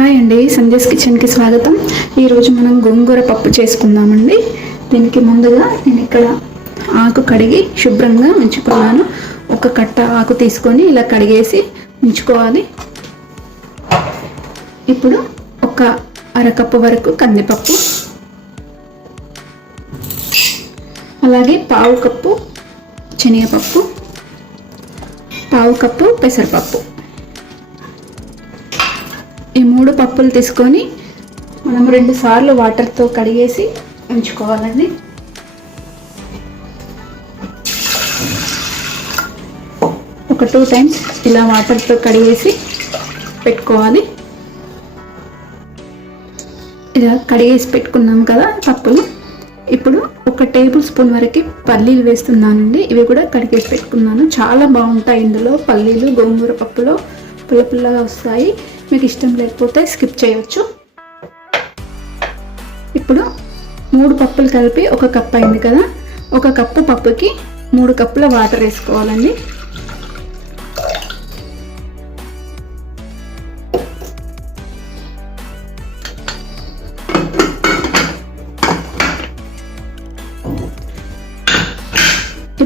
Hi అండి, సంజయ్స్ కిచెన్కి స్వాగతం. ఈరోజు మనం గోంగూర పప్పు చేసుకుందామండి. దీనికి ముందుగా నేను ఇక్కడ ఆకు కడిగి శుభ్రంగా ఉంచుకున్నాను. ఒక కట్ట ఆకు తీసుకొని ఇలా కడిగేసి ఉంచుకోవాలి. ఇప్పుడు ఒక అరకప్పు వరకు కందిపప్పు, అలాగే పావు కప్పు శనగపప్పు, పావు కప్పు పెసరపప్పు, ఈ 3 పప్పులు తీసుకొని మనం 2 సార్లు వాటర్తో కడిగేసి ఉంచుకోవాలండి. ఒక 2 టైమ్స్ ఇలా వాటర్తో కడిగేసి పెట్టుకోవాలి. ఇలా కడిగేసి పెట్టుకున్నాం కదా పప్పులు. ఇప్పుడు ఒక టేబుల్ స్పూన్ వరకు పల్లీలు వేస్తున్నానండి. ఇవి కూడా కడిగేసి పెట్టుకున్నాను. చాలా బాగుంటాయి ఇందులో పల్లీలు. గోంగూర పప్పులో పుల్ల పుల్లగా వస్తాయి. మీకు ఇష్టం లేకపోతే స్కిప్ చేయవచ్చు. ఇప్పుడు 3 పప్పులు కలిపి 1 కప్ అయింది కదా. 1 కప్పు పప్పుకి 3 కప్పుల వాటర్ వేసుకోవాలండి.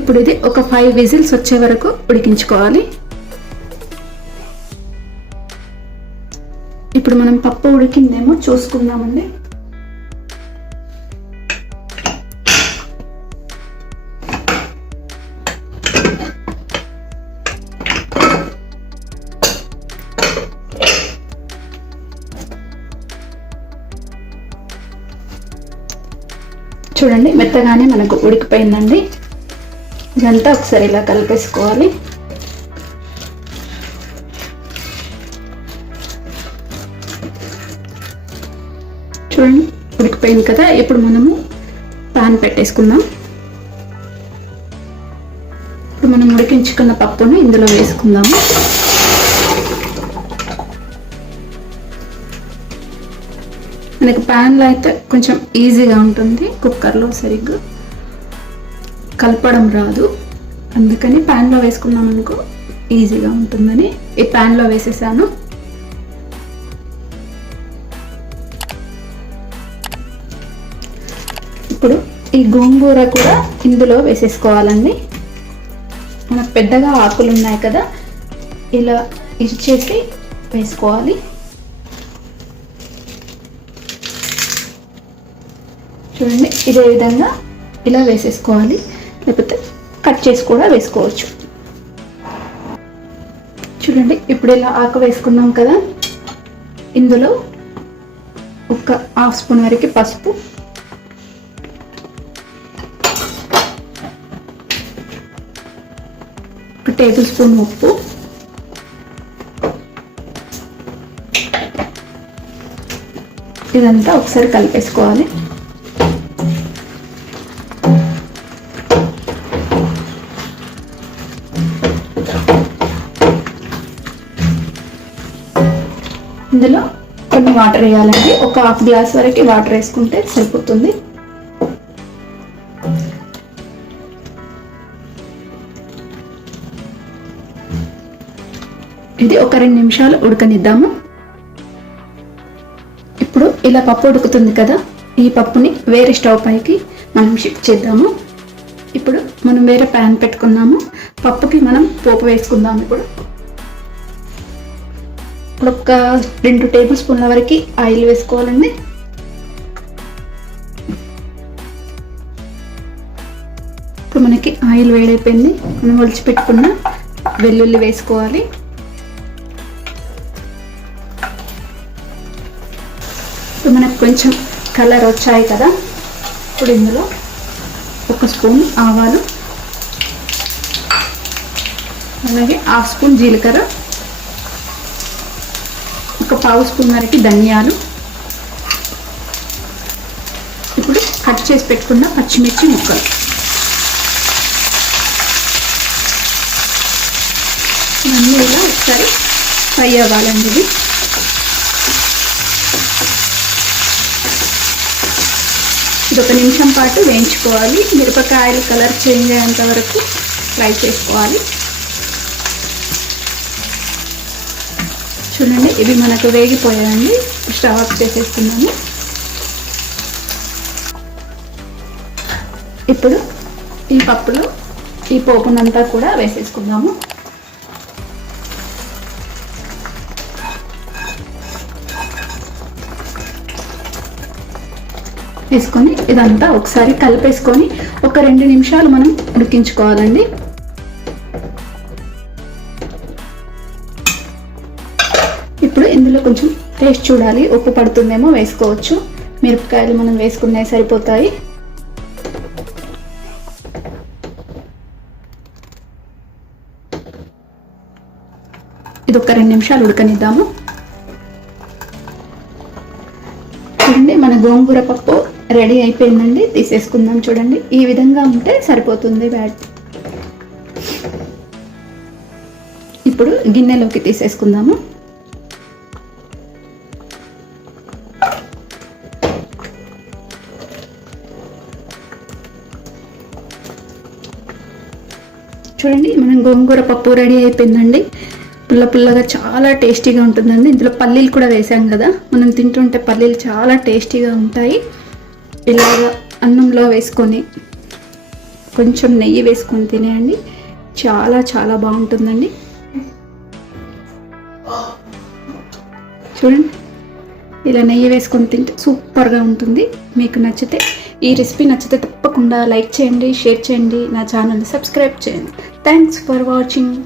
ఇప్పుడు ఇది ఒక 5 విజిల్స్ వచ్చే వరకు ఉడికించుకోవాలి. ఇప్పుడు మనం పప్పు ఉడికిందేమో చూసుకుందామండి. చూడండి, మెత్తగానే మనకు ఉడికిపోయిందండి. ఇదంతా ఒకసారి ఇలా కలిపేసుకోవాలి. చూడండి, ఉడికిపోయింది కదా. ఇప్పుడు మనము పాన్ పెట్టేసుకుందాం. ఇప్పుడు మనం ఉడికించుకున్న పప్పుని ఇందులో వేసుకుందాము. మనకు ప్యాన్లో అయితే కొంచెం ఈజీగా ఉంటుంది, కుక్కర్లో సరిగ్గా కలపడం రాదు. అందుకని ప్యాన్లో వేసుకున్నాం అనుకో ఈజీగా ఉంటుందని ఈ ప్యాన్లో వేసేసాను. ఇప్పుడు ఈ గోంగూర కూడా ఇందులో వేసేసుకోవాలండి. మనకు పెద్దగా ఆకులు ఉన్నాయి కదా, ఇలా ఇచ్చేసి వేసుకోవాలి. చూడండి, ఇదే విధంగా ఇలా వేసేసుకోవాలి. లేకపోతే కట్ చేసి కూడా వేసుకోవచ్చు. చూడండి, ఇప్పుడు ఇలా ఆకు వేసుకున్నాం కదా. ఇందులో ఒక 1/2 స్పూన్ వరకు పసుపు, ఒక టేబుల్ స్పూన్ ఉప్పు, ఇదంతా ఒకసారి కలిపేసుకోవాలి. ఇందులో కొన్ని వాటర్ వేయాలండి. ఒక 1/2 గ్లాస్ వరకు వాటర్ వేసుకుంటే సరిపోతుంది. ఇది ఒక 2 నిమిషాలు ఉడకనిద్దాము. ఇప్పుడు ఇలా పప్పు ఉడుకుతుంది కదా, ఈ పప్పుని వేరే స్టవ్ పైకి మనం షిఫ్ట్ చేద్దాము. ఇప్పుడు మనం వేరే ప్యాన్ పెట్టుకున్నాము. పప్పుకి మనం పోపు వేసుకుందాము. ఇప్పుడు ఒక 2 టేబుల్ స్పూన్ల వరకు ఆయిల్ వేసుకోవాలండి. ఇప్పుడు మనకి ఆయిల్ వేడైపోయింది. మనం ఒలిచిపెట్టుకున్న వెల్లుల్లి వేసుకోవాలి. ఇప్పుడు మనకు కొంచెం కలర్ వచ్చాయి కదా. ఇప్పుడు ఇందులో 1 స్పూన్ ఆవాలు, అలాగే 1/2 స్పూన్ జీలకర్ర, ఒక 1/2 స్పూన్ వరకు ధనియాలు, ఇప్పుడు కట్ చేసి పెట్టుకున్న పచ్చిమిర్చి ముక్కలు, ఇవన్నీ ఇలా ఒకసారి ఫ్రై అవ్వాలండి. ఇది 1 నిమిషం పాటు వేయించుకోవాలి. మిరపకాయలు కలర్ చేంజ్ అయ్యేంత వరకు ఫ్రై చేసుకోవాలి. చూడండి ఇవి మనకు వేగిపోయాయండి. Stove off చేసేస్తున్నాము. ఇప్పుడు ఈ పప్పులో ఈ పోపునంతా కూడా వేసేసుకుందాము. వేసుకొని ఇదంతా ఒకసారి కలిపేసుకొని ఒక 2 నిమిషాలు మనం ఉడికించుకోవాలండి. ఇప్పుడు ఇందులో కొంచెం టేస్ట్ చూడాలి, ఉప్పు పడుతుందేమో వేసుకోవచ్చు. మిరపకాయలు మనం వేసుకునే సరిపోతాయి. ఇది ఒక 2 నిమిషాలు ఉడకనిద్దాము. చూడండి మన గోంగూర పప్పు రెడీ అయిపోయిందండి. తీసేసుకుందాం. చూడండి ఈ విధంగా ఉంటే సరిపోతుంది బ్యాట్. ఇప్పుడు గిన్నెలోకి తీసేసుకుందాము. చూడండి మనం గోంగూర పప్పు రెడీ అయిపోయిందండి. పుల్ల పుల్లగా చాలా టేస్టీగా ఉంటుందండి. ఇందులో పల్లీలు కూడా వేసాం కదా, మనం తింటుంటే పల్లీలు చాలా టేస్టీగా ఉంటాయి. ఇలాగ అన్నంలో వేసుకొని కొంచెం నెయ్యి వేసుకొని తినేయండి, చాలా చాలా బాగుంటుందండి. చూడండి ఇలా నెయ్యి వేసుకొని తింటే సూపర్గా ఉంటుంది. మీకు నచ్చితే ఈ రెసిపీ నచ్చితే తప్పకుండా లైక్ చేయండి, షేర్ చేయండి, నా ఛానల్ని సబ్స్క్రైబ్ చేయండి. Thanks for watching.